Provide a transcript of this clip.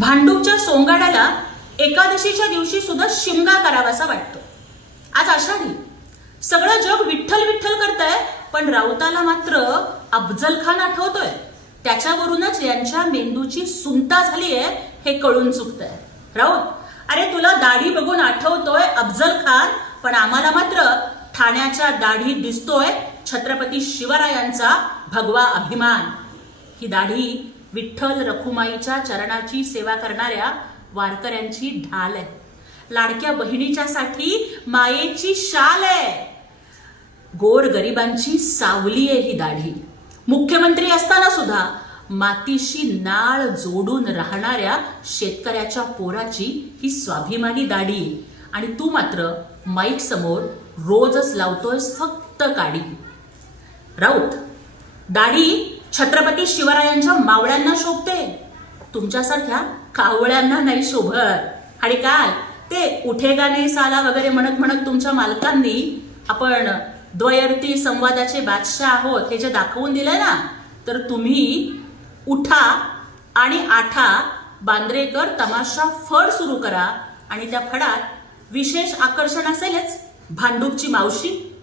भांडूपच्या सोंगाड्याला एकादशीच्या दिवशी सुद्धा शिमगा करावासा वाटतो. आज आषाढी. सगळं जग विठ्ठल विठ्ठल करतंय पण राऊताला मात्र अफजल खान आठवतोय. त्याच्यावरूनच यांच्या मेंदूची सुंता झालीये हे कळून चुकतंय. राऊत अरे तुला दाढी बघून आठवतोय अफजल खान पण आम्हाला मात्र ठाण्याच्या दाढी दिसतोय छत्रपती शिवरायांचा भगवा अभिमान. ही दाढी विठ्ठल रखुमाईच्या चरणाची सेवा करणाऱ्या वारकऱ्यांची ढाल आहे. लाडक्या बहिणीच्या साठी मायेची शाल आहे. गोर गरिबांची सावली आहे ही दाढी. मुख्यमंत्री असताना सुद्धा मातीशी नाळ जोडून राहणाऱ्या शेतकऱ्याच्या पोराची ही स्वाभिमानी दाढी. आहे. आणि तू मात्र माईक समोर रोजच लावतोयस फक्त काडी. राऊत दाढी छत्रपती शिवरायांच्या मावळ्यांना शोभते. तुमच्यासारख्या कावळ्यांना नाही शोभत. आणि काय? ते उठेगा नाही साला वगैरे म्हणत म्हणत तुमच्या मालकांनी आपण द्वयर्थी संवादाचे बादशाह आहोत हे जे दाखवून दिलं ना तर तुम्ही उठा आणि आठा बांद्रेकर तमाशा फड सुरू करा आणि त्या फडात विशेष आकर्षण असेलच भांडूपची मावशी.